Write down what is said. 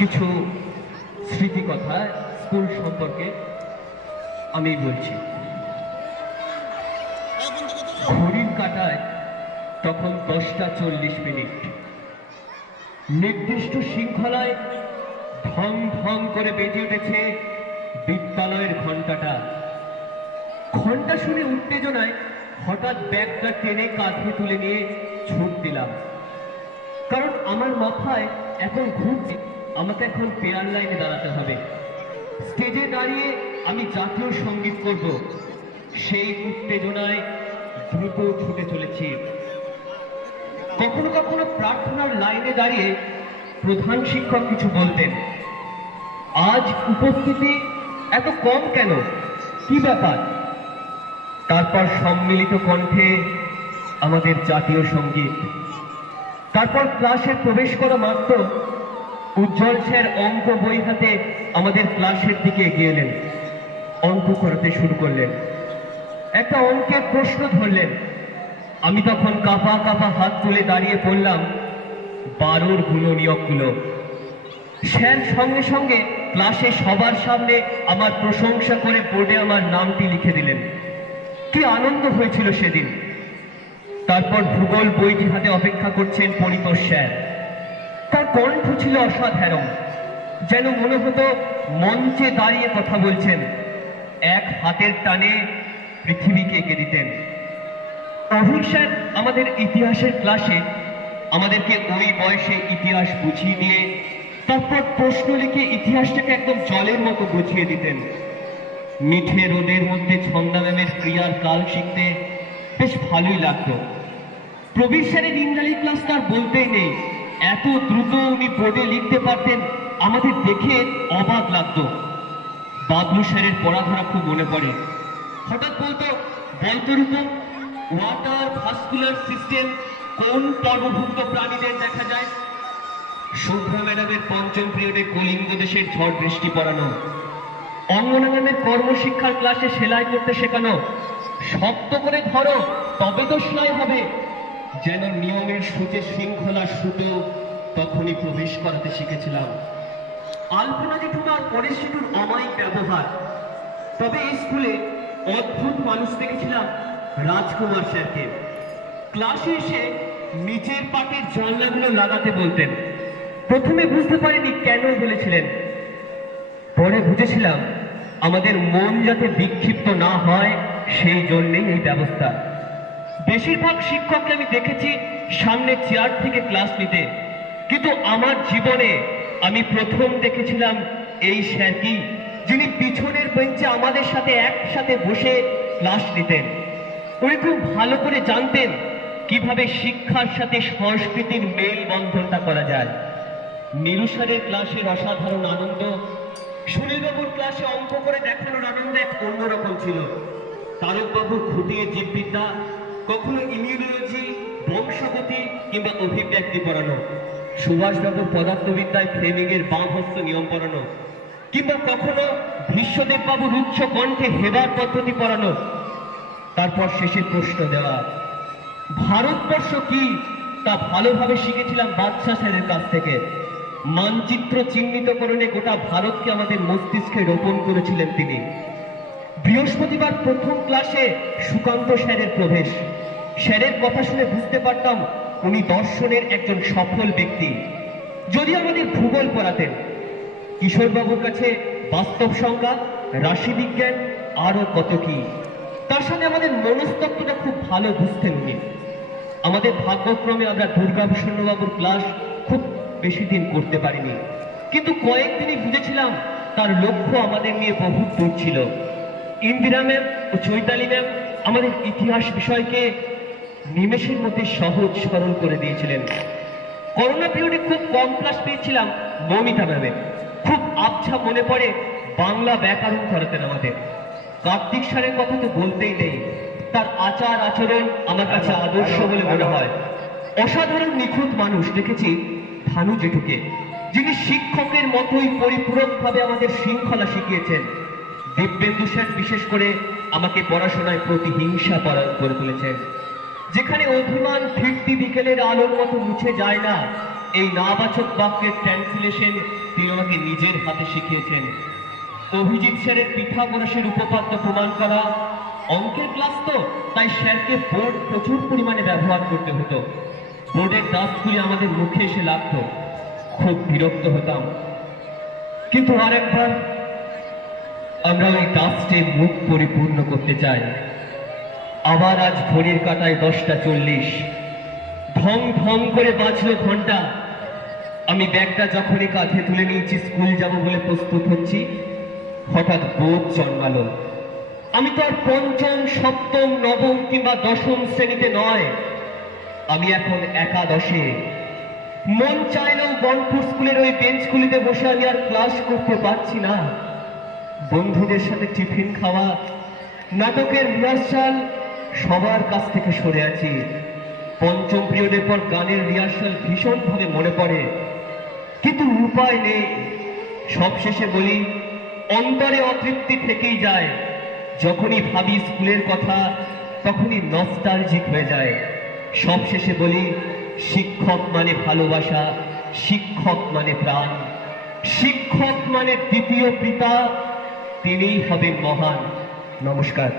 কিছু স্মৃতিকথা স্কুল সম্পর্কে আমি বলছি। ঘড়ির কাঁটায় তখন 10:40। নির্দিষ্ট শৃঙ্খলায় ঢং ঢং করে বেজে উঠেছে বিদ্যালয়ের ঘন্টাটা। ঘন্টা শুনে উত্তেজনায় হঠাৎ ব্যাগটা টেনে কাঁধে তুলে নিয়ে ছুট দিলাম, কারণ আমার মাথায় এখন ঘুরছে আমাকে এখন পেয়ার লাইনে দাঁড়াতে হবে। স্টেজে দাঁড়িয়ে আমি জাতীয় সঙ্গীত করব, সেই উত্তেজনায় দ্রুত ছুটে চলেছি। কখনো কখনো প্রার্থনার লাইনে দাঁড়িয়ে প্রধান শিক্ষক কিছু বলতেন, আজ উপস্থিতি এত কম কেন, কি ব্যাপার? তারপর সম্মিলিত কণ্ঠে আমাদের জাতীয় সঙ্গীত। তারপর ক্লাসে প্রবেশ করা মাত্র উজ্জ্বল স্যার অঙ্ক বই হাতে আমাদের ক্লাসের দিকে এগিয়ে এলেন। অঙ্ক করাতে শুরু করলেন। একটা অঙ্কের প্রশ্ন ধরলেন। আমি তখন কাঁপা কাঁপা হাত তুলে দাঁড়িয়ে পড়লাম 12 গুণনীয়কগুলো। স্যার সঙ্গে সঙ্গে ক্লাসে সবার সামনে আমার প্রশংসা করে বোর্ডে আমার নামটি লিখে দিলেন। কি আনন্দ হয়েছিল সেদিন। তারপর ভূগোল বইটি হাতে অপেক্ষা করছেন পরিতোষ স্যার। তার কণ্ঠ ছিল অসাধারণ, যেন মনে হতো মঞ্চে দাঁড়িয়ে কথা বলছেন। এক হাতের টানে পৃথিবীকে এঁকে দিতেন। অভিক স্যার আমাদের ইতিহাসের ক্লাসে আমাদেরকে ওই বয়সে ইতিহাস বুঝিয়ে দিয়ে তারপর প্রশ্ন লিখে ইতিহাসটাকে একদম জলের মতো বুঝিয়ে দিতেন। মিঠে রোদের মধ্যে ছন্দা ম্যামের ক্রিয়ার কাল শিখতে বেশ ভালোই লাগতো। প্রবীর স্যারের ইংরাজি ক্লাস তার বলতেই নেই, এত দ্রুত উনি বোর্ডে লিখতে পারতেন, আমাদের দেখে অবাক লাগতো। বাবলু স্যারের পড়াধরা খুব মনে পড়ে। হঠাৎ বলতো, বলতরূপম, ওয়াটার ভাস্কুলার সিস্টেম কোন পর্বভুক্ত প্রাণীদের দেখা যায়? শুভ্রা ম্যাডামের পঞ্চম পিরিয়ডে কলিঙ্গ দেশের ঝড় বৃষ্টি পড়ানো। অঙ্গনা ম্যামের কর্মশিক্ষার ক্লাসে সেলাই করতে শেখানো। শক্ত করে ধরো তবে তো সেলাই হবে। যেন নিয়মের সূচে শৃঙ্খলা সুতো তখনই প্রবেশ করাতে শিখেছিলাম। আলপনা জেঠুমার পরের শিশুর অমায়িক ব্যবহার। তবে এই স্কুলে অদ্ভুত মানুষ দেখেছিলাম রাজকুমার স্যারকে। ক্লাসে এসে নিচের পাটের জানলাগুলো লাগাতে বলতেন। প্রথমে বুঝতে পারিনি কেন বলেছিলেন, পরে বুঝেছিলাম আমাদের মন যাতে বিক্ষিপ্ত না হয় সেই জন্যেই এই ব্যবস্থা। বেশিরভাগ শিক্ষককে আমি দেখেছি সামনে চেয়ার থেকে ক্লাস নিতে, কিন্তু আমার জীবনে আমি প্রথম দেখেছিলাম এই স্যারকে, যিনি পিছনের বেঞ্চে আমাদের সাথে একসাথে বসে ক্লাস নিতেন। উনি খুব ভালো করে জানতেন কিভাবে শিক্ষার সাথে সংস্কৃতির মেল বন্ধনটা করা যায়। নীলু স্যারের ক্লাসের অসাধারণ আনন্দ, সুনীলবাবুর ক্লাসে অঙ্ক করে দেখানোর আনন্দ এক অন্যরকম ছিল। তারকবাবু খুঁটিয়ে জীববিদ্যা, কখনো ইমিউনোলজি, বংশগতি কিংবা অভিব্যক্তি পড়ানো। সুভাষবাবুর পদার্থবিদ্যায় ফ্লেমিংয়ের বাম হস্ত নিয়ম পড়ানো, কিংবা কখনো ভীষ্মদেব বাবুর উচ্চ কণ্ঠে হেবার পদ্ধতি পড়ানো। তারপর শেষে প্রশ্ন দেওয়া। ভারতবর্ষ কি তা ভালোভাবে শিখেছিলাম বাদশা স্যারের কাছ থেকে। মানচিত্র চিহ্নিতকরণে গোটা ভারতকে আমাদের মস্তিষ্কে রোপণ করেছিলেন তিনি। বৃহস্পতিবার প্রথম ক্লাসে সুকান্ত স্যারের প্রবেশ। স্যারের কথা শুনে বুঝতে পারতাম উনি দর্শনের একজন সফল ব্যক্তি। যদি আমাদের ভূগোল পড়াতেন, কিশোরবাবুর কাছে বাস্তব সংজ্ঞা, রাশিবিজ্ঞান, আরো কত কি। তার সাথে আমাদের মনস্তত্ত্বটা খুব ভালো বুঝতেন উনি। আমাদের ভাগ্যক্রমে আমরা দুর্গাভূষণবাবুর ক্লাস খুব বেশি দিন করতে পারিনি, কিন্তু কয়েকদিনই বুঝেছিলাম তার লক্ষ্য আমাদের নিয়ে বহু দূর ছিল। ইন্দিরা ম্যাম ও চৈতালি ম্যাম আমাদের ইতিহাস বিষয়কে নিমেষের মধ্যে সহজ সরল করে দিয়েছিলেন। করোনা পিরিয়ডে খুব কম ক্লাস পেয়েছিলাম মৌমিতা ম্যামের। খুব আবছা মনে পড়ে বাংলা ব্যাকরণ করাতেন আমাদের। কার্তিক স্যারের কথা তো বলতেই নেই, তার আচার আচরণ আমার কাছে আদর্শ বলে মনে হয়। অসাধারণ নিখুঁত মানুষ দেখেছি ভানু জেঠুকে, যিনি শিক্ষকের মতোই পরিপূরকভাবে আমাদের শৃঙ্খলা শিখিয়েছেন। দিব্যেন্দু স্যার বিশেষ করে আমাকে পড়াশোনায় প্রতিহিংসা পরায়ণ করে তুলেছেন। যেখানে অভিমান ফিরতি বিকেলের আলোর মতো মুছে যায় না, এই নাবাচক বাক্যের ট্রান্সলেশন তিনি আমাকে নিজের হাতে শিখিয়েছেন। অভিজিৎ স্যারের পিথাগোরাসের উপপাদ্য প্রমাণ করা অঙ্কের ক্লাস তো, তাই স্যারকে বোর্ড প্রচুর পরিমাণে ব্যবহার করতে হতো। বোর্ডের ডাস্টগুলি আমাদের মুখে এসে লাগতো, খুব বিরক্ত হতাম। কিন্তু আরেকবার আমরা ওই ডাস্টে মুখ পরিপূর্ণ করতে চাই। আবার আজ ঘড়ির কাঁটায় 10:40, ঢং ঢং করে বাজলো ঘন্টা। আমি ব্যাগটা যখনই কাঁধে তুলে নিয়েছি, স্কুল যাব বলে প্রস্তুত হচ্ছি, হঠাৎ বোধ জন্মালো। আমি তো আর পঞ্চম, সপ্তম, নবম কিংবা দশম শ্রেণীতে নয়, আমি এখন একাদশে। মন চাইলেও বনপুর স্কুলের ওই বেঞ্চগুলিতে বসে আমি আর ক্লাস করতে পারছি না। বন্ধুদের সাথে টিফিন খাওয়া, নাটকের রিহার্সাল, সবার কাছ থেকে সরে আছি। পঞ্চম পিরিয়ডের পর গানের রিহার্সাল ভীষণভাবে মনে পড়ে, কিন্তু উপায় নেই। সবশেষে বলি, অন্তরে অতৃপ্তি থেকেই যায়। যখনই ভাবি স্কুলের কথা, তখনই নস্টালজিক হয়ে যায়। সবশেষে বলি, শিক্ষক মানে ভালোবাসা, শিক্ষক মানে প্রাণ, শিক্ষক মানে দ্বিতীয় পিতা, তিনিই হবেন মহান। নমস্কার।